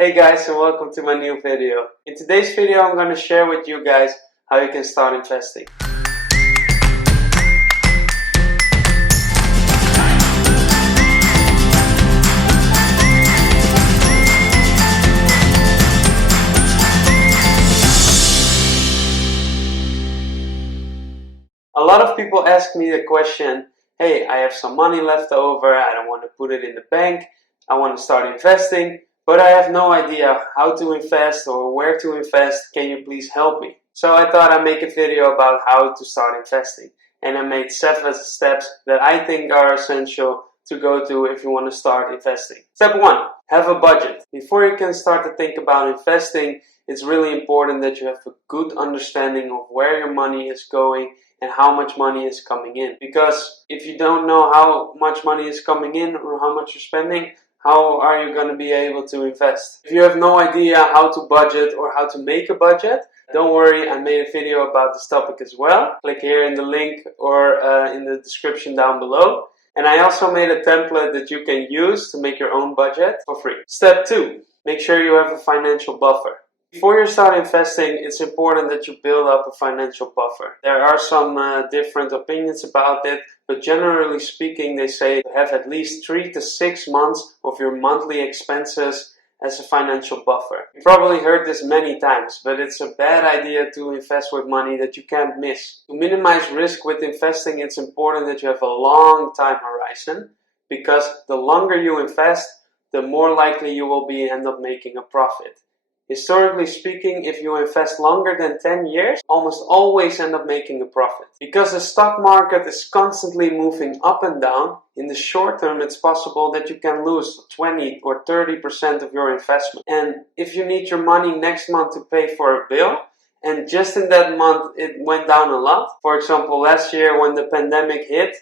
Hey guys, and welcome to my new video. In today's video I'm going to share with you guys how you can start investing. A lot of people ask me the question, hey, I have some money left over, I don't want to put it in the bank, I want to start investing, but I have no idea how to invest or where to invest, can you please help me? So I thought I'd make a video about how to start investing. And I made 7 steps that I think are essential to go through if you want to start investing. Step 1, have a budget. Before you can start to think about investing, it's really important that you have a good understanding of where your money is going and how much money is coming in. Because if you don't know how much money is coming in or how much you're spending, how are you going to be able to invest? If you have no idea how to budget or how to make a budget, don't worry, I made a video about this topic as well. Click here in the link or in the description down below. And I also made a template that you can use to make your own budget for free. Step 2, make sure you have a financial buffer. Before you start investing, it's important that you build up a financial buffer. There are some different opinions about it, but generally speaking, they say have at least 3 to 6 months of your monthly expenses as a financial buffer. You probably heard this many times, but it's a bad idea to invest with money that you can't miss. To minimize risk with investing, it's important that you have a long time horizon, because the longer you invest, the more likely you will be end up making a profit. Historically speaking, if you invest longer than 10 years, almost always end up making a profit. Because the stock market is constantly moving up and down, in the short term it's possible that you can lose 20 or 30% of your investment. And if you need your money next month to pay for a bill, and just in that month it went down a lot. For example, last year when the pandemic hit,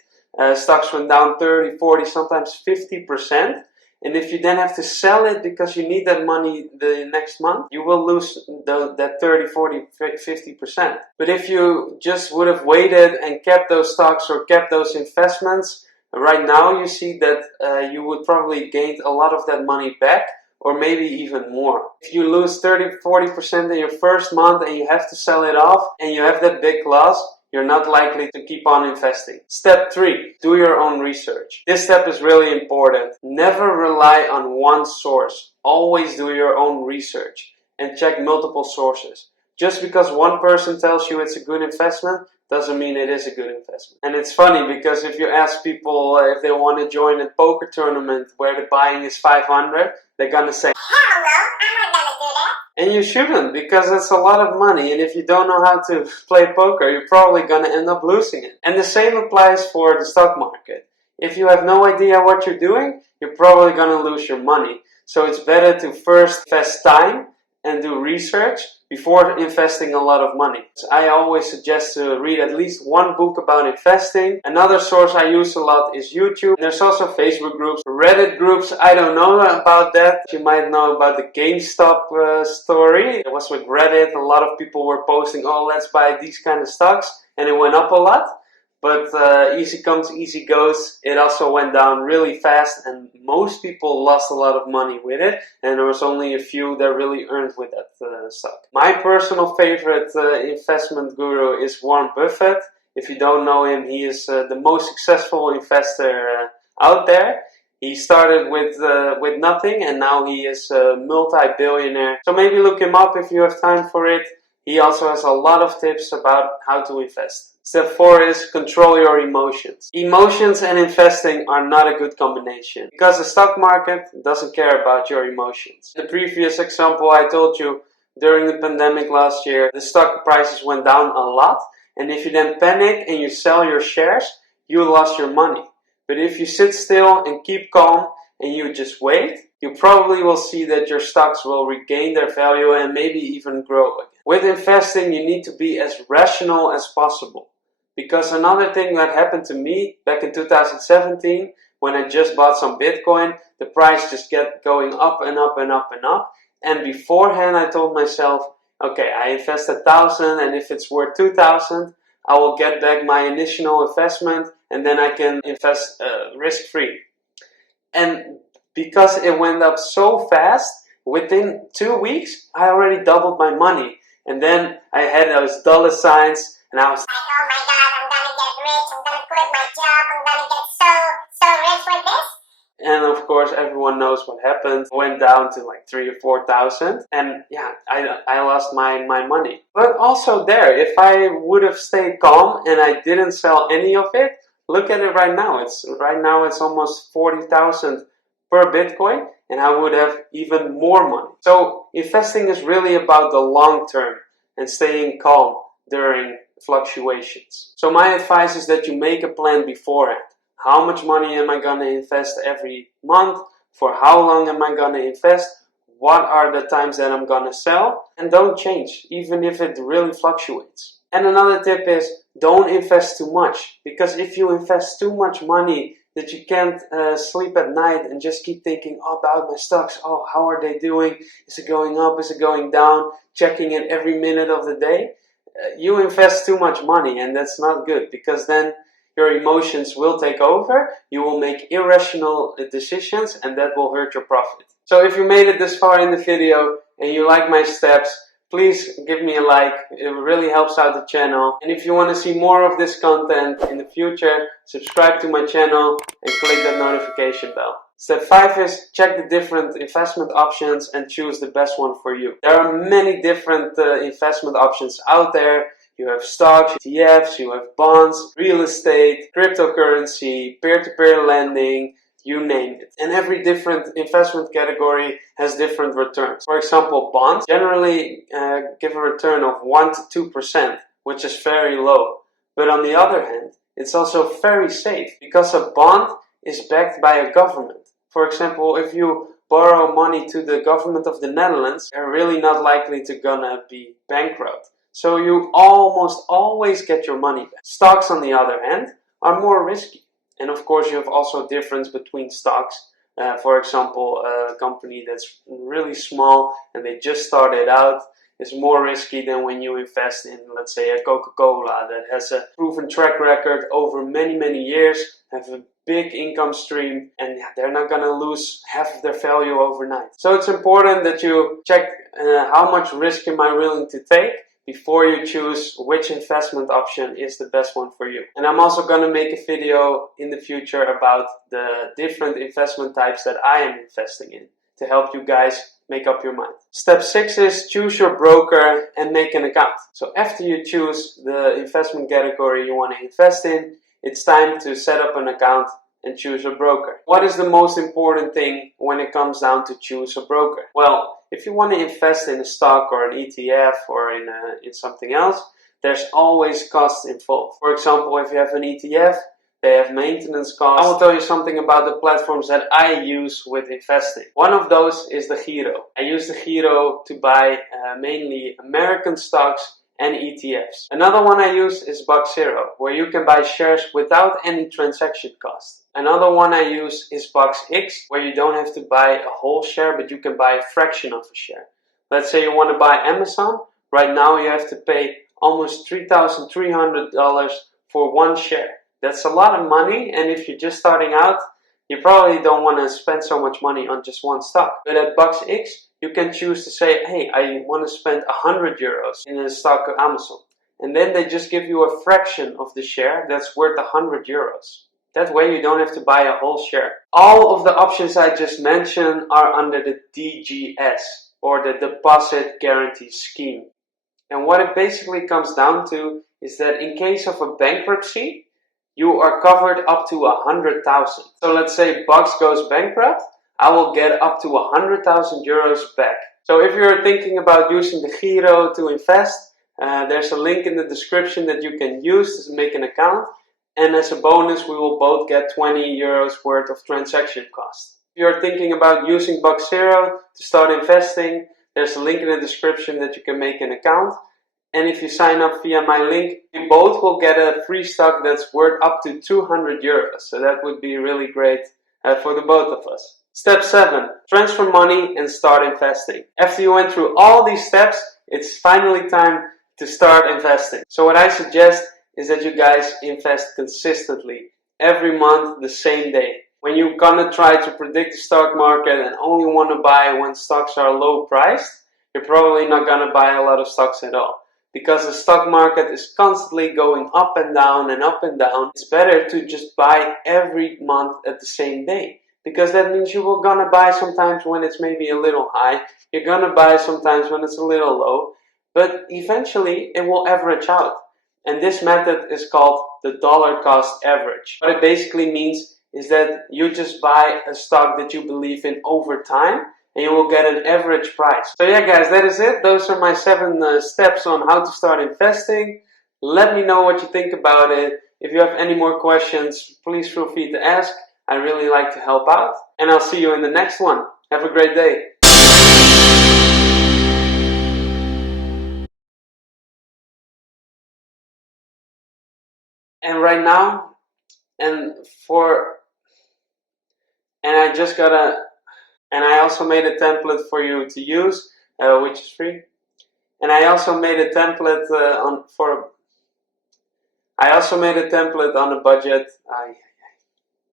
stocks went down 30, 40, sometimes 50%. And if you then have to sell it because you need that money the next month, you will lose that 30, 40, 50%. But if you just would have waited and kept those stocks or kept those investments, right now you see that you would probably gain a lot of that money back, or maybe even more. If you lose 30, 40% in your first month and you have to sell it off and you have that big loss, you're not likely to keep on investing. Step 3, do your own research. This step is really important. Never rely on one source. Always do your own research and check multiple sources. Just because one person tells you it's a good investment doesn't mean it is a good investment. And it's funny because if you ask people if they want to join a poker tournament where the buying is 500, they're gonna say, hell no, I'm not gonna do that. And you shouldn't, because it's a lot of money, and if you don't know how to play poker, you're probably gonna end up losing it. And the same applies for the stock market. If you have no idea what you're doing, you're probably gonna lose your money. So it's better to first invest time and do research before investing a lot of money. So I always suggest to read at least one book about investing. Another source I use a lot is YouTube. There's also Facebook groups, Reddit groups. I don't know about that. You might know about the GameStop story. It was with Reddit. A lot of people were posting, oh, let's buy these kind of stocks. And it went up a lot. But easy comes, easy goes. It also went down really fast, and most people lost a lot of money with it, and there was only a few that really earned with that stock. My personal favorite investment guru is Warren Buffett. If you don't know him, he is the most successful investor out there. He started with nothing, and now he is a multi-billionaire. So maybe look him up if you have time for it. He also has a lot of tips about how to invest. Step 4 is control your emotions. Emotions and investing are not a good combination, because the stock market doesn't care about your emotions. In the previous example I told you, during the pandemic last year, the stock prices went down a lot, and if you then panic and you sell your shares, you lost your money. But if you sit still and keep calm and you just wait, you probably will see that your stocks will regain their value and maybe even grow again. With investing, you need to be as rational as possible. Because another thing that happened to me back in 2017, when I just bought some Bitcoin, the price just kept going up and up and up and up. And beforehand I told myself, okay, I invest 1,000, and if it's worth 2,000, I will get back my initial investment, and then I can invest risk-free. And because it went up so fast, within 2 weeks, I already doubled my money. And then I had those dollar signs, and I was like, oh my God, I'm gonna get rich, I'm gonna quit my job, I'm gonna get so rich with this. And of course, everyone knows what happened. It went down to like 3,000 or 4,000, and yeah, I lost my money. But also there, if I would have stayed calm and I didn't sell any of it, look at it right now. It's almost 40,000 per Bitcoin, and I would have even more money. So investing is really about the long term and staying calm during fluctuations. So my advice is that you make a plan beforehand. How much money am I going to invest every month? For how long am I going to invest? What are the times that I'm going to sell? And don't change, even if it really fluctuates. And another tip is don't invest too much. Because if you invest too much money that you can't sleep at night and just keep thinking about my stocks, oh, how are they doing? Is it going up? Is it going down? Checking it every minute of the day. You invest too much money, and that's not good, because then your emotions will take over, you will make irrational decisions, and that will hurt your profit. So if you made it this far in the video and you like my steps, please give me a like. It really helps out the channel. And if you want to see more of this content in the future, subscribe to my channel and click that notification bell. Step 5 is check the different investment options and choose the best one for you. There are many different investment options out there. You have stocks, ETFs, you have bonds, real estate, cryptocurrency, peer-to-peer lending, you name it. And every different investment category has different returns. For example, bonds generally give a return of 1 to 2%, which is very low. But on the other hand, it's also very safe because a bond is backed by a government. For example, if you borrow money to the government of the Netherlands, they're really not likely to gonna be bankrupt. So you almost always get your money back. Stocks, on the other hand, are more risky. And of course, you have also a difference between stocks. For example, a company that's really small and they just started out is more risky than when you invest in, let's say, a Coca-Cola that has a proven track record over many years, have a big income stream, and they're not going to lose half of their value overnight. So it's important that you check how much risk am I willing to take before you choose which investment option is the best one for you. And I'm also going to make a video in the future about the different investment types that I am investing in to help you guys make up your mind. Step 6 is choose your broker and make an account. So after you choose the investment category you want to invest in, it's time to set up an account and choose a broker. What is the most important thing when it comes down to choose a broker? Well, if you want to invest in a stock or an ETF or in something else, there's always costs involved. For example, if you have an ETF, they have maintenance costs. I will tell you something about the platforms that I use with investing. One of those is the Giro. I use the Giro to buy mainly American stocks and ETFs. Another one I use is Boxero, where you can buy shares without any transaction cost. Another one I use is BoxX, where you don't have to buy a whole share, but you can buy a fraction of a share. Let's say you want to buy Amazon. Right now you have to pay almost $3,300 for one share. That's a lot of money, and if you're just starting out, you probably don't want to spend so much money on just one stock. But at BoxX, you can choose to say, hey, I want to spend 100 euros in a stock of Amazon. And then they just give you a fraction of the share that's worth 100 euros. That way you don't have to buy a whole share. All of the options I just mentioned are under the DGS, or the Deposit Guarantee Scheme. And what it basically comes down to is that in case of a bankruptcy, you are covered up to 100,000. So let's say Box goes bankrupt, I will get up to 100,000 euros back. So if you're thinking about using the Giro to invest, there's a link in the description that you can use to make an account. And as a bonus, we will both get 20 euros worth of transaction cost. If you're thinking about using Boxero to start investing, there's a link in the description that you can make an account. And if you sign up via my link, you both will get a free stock that's worth up to 200 euros. So that would be really great for the both of us. Step 7, transfer money and start investing. After you went through all these steps, it's finally time to start investing. So what I suggest is that you guys invest consistently, every month, the same day. when you're gonna try to predict the stock market and only want to buy when stocks are low priced, you're probably not gonna buy a lot of stocks at all. Because the stock market is constantly going up and down and up and down, it's better to just buy every month at the same day. Because that means you will gonna buy sometimes when it's maybe a little high, you're gonna buy sometimes when it's a little low, but eventually it will average out. And this method is called the dollar cost average. What it basically means is that you just buy a stock that you believe in over time, and you will get an average price. So yeah guys, that is it. Those are my 7 steps on how to start investing. Let me know what you think about it. If you have any more questions, please feel free to ask. I really like to help out. And I'll see you in the next one. Have a great day. And right now, and I just gotta, and I also made a template for you to use, which is free. And I also made a template I also made a template on a budget.